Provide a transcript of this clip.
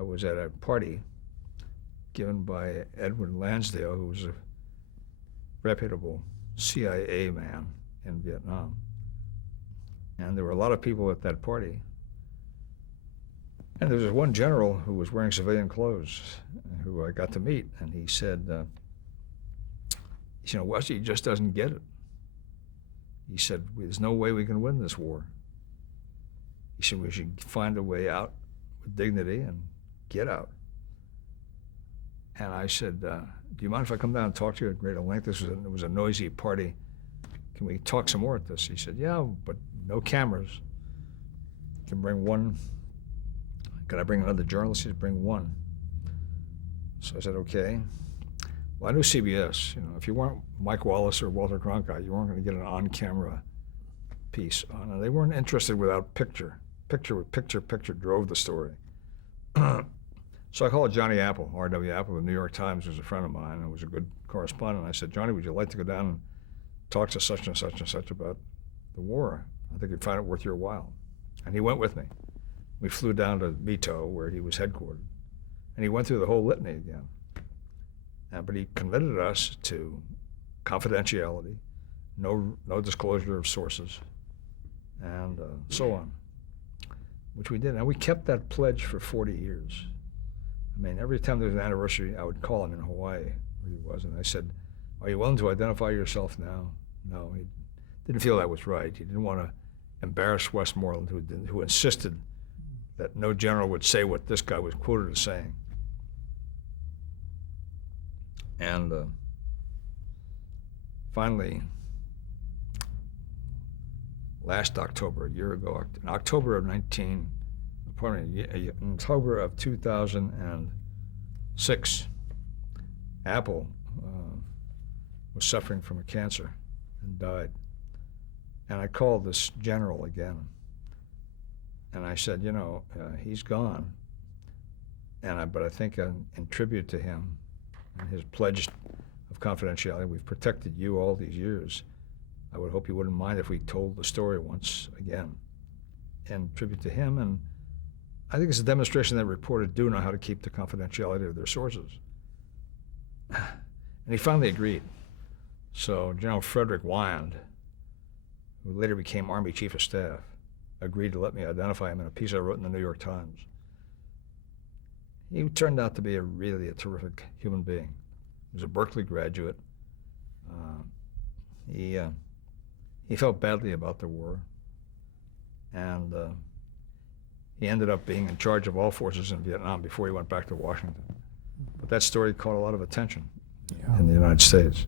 I was at a party given by Edward Lansdale, who was a reputable CIA man in Vietnam. And there were a lot of people at that party. And there was one general who was wearing civilian clothes who I got to meet, and he said, Wesley just doesn't get it. He said, there's no way we can win this war. He said, we should find a way out with dignity and get out. And I said, do you mind if I come down and talk to you at greater length? It was a noisy party. Can we talk some more at this? He said, yeah, but no cameras. You can bring one. Can I bring another journalist? He said, bring one. So I said, okay. Well, I knew CBS. If you weren't Mike Wallace or Walter Cronkite, you weren't going to get an on-camera piece. They weren't interested without picture. Picture drove the story. So I called Johnny Apple, R.W. Apple, the New York Times, who's a friend of mine and was a good correspondent. I said, Johnny, would you like to go down and talk to such and such and such about the war? I think you'd find it worth your while. And he went with me. We flew down to Mito, where he was headquartered, and he went through the whole litany again. But he committed us to confidentiality, no disclosure of sources, and so on, which we did. And we kept that pledge for 40 years. I mean, every time there was an anniversary, I would call him in Hawaii, where he was, and I said, are you willing to identify yourself now? No, he didn't feel that was right. He didn't want to embarrass Westmoreland, who insisted that no general would say what this guy was quoted as saying. And finally, last October, a year ago, in October of 2006, Apple was suffering from a cancer and died. And I called this general again, and I said, he's gone, but I think in tribute to him and his pledge of confidentiality, we've protected you all these years. I would hope you wouldn't mind if we told the story once again in tribute to him. And I think it's a demonstration that reporters do know how to keep the confidentiality of their sources. And he finally agreed. So General Frederick Weyand, who later became Army Chief of Staff, agreed to let me identify him in a piece I wrote in the New York Times. He turned out to be really a terrific human being. He was a Berkeley graduate. He felt badly about the war, and he ended up being in charge of all forces in Vietnam before he went back to Washington. But that story caught a lot of attention in the United States.